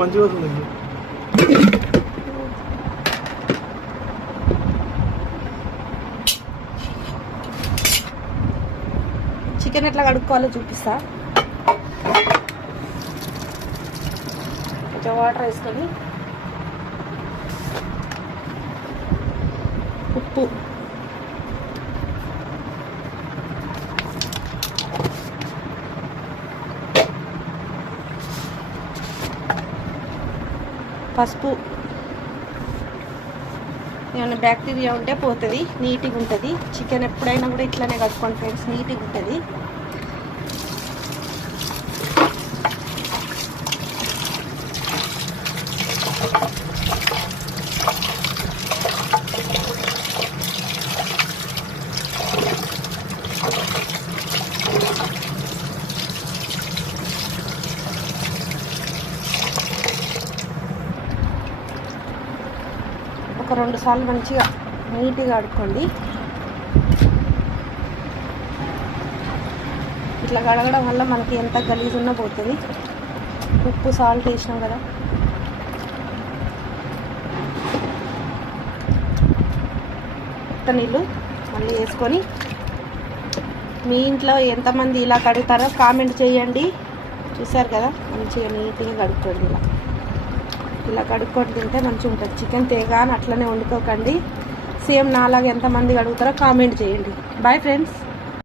మంచిగా అవుతుంది. చికెన్ ఎట్లా కడుక్కోవాలో చూపిస్తా. కొంచెం వాటర్ వేసుకొని ఉప్పు, పసుపు, ఏమైనా బ్యాక్టీరియా ఉంటే పోతుంది, నీట్గా ఉంటుంది. చికెన్ ఎప్పుడైనా కూడా ఇట్లానే కట్టుకోండి ఫ్రెండ్స్, నీట్గా ఉంటుంది. ఒక 2 సార్లు మంచిగా నీట్గా కడుక్కోండి. ఇట్లా కడగడం వల్ల మనకి ఎంత గలీజ్ ఉన్నా పోతుంది. ఉప్పు, సాల్ట్ వేసినాం కదా. కొత్త నీళ్ళు మళ్ళీ వేసుకొని, మీ ఇంట్లో ఎంతమంది ఇలా కడుగుతారో కామెంట్ చేయండి. చూసారు కదా, మంచిగా నీట్గా కడుక్కోండి. ఇలా కడుక్కొని తింటే మంచిగా ఉంటుంది. చికెన్ తేగా అని అట్లనే వండుకోకండి. సేమ్ నాలాగా ఎంతమంది కడుగుతారో కామెంట్ చేయండి. Bye friends.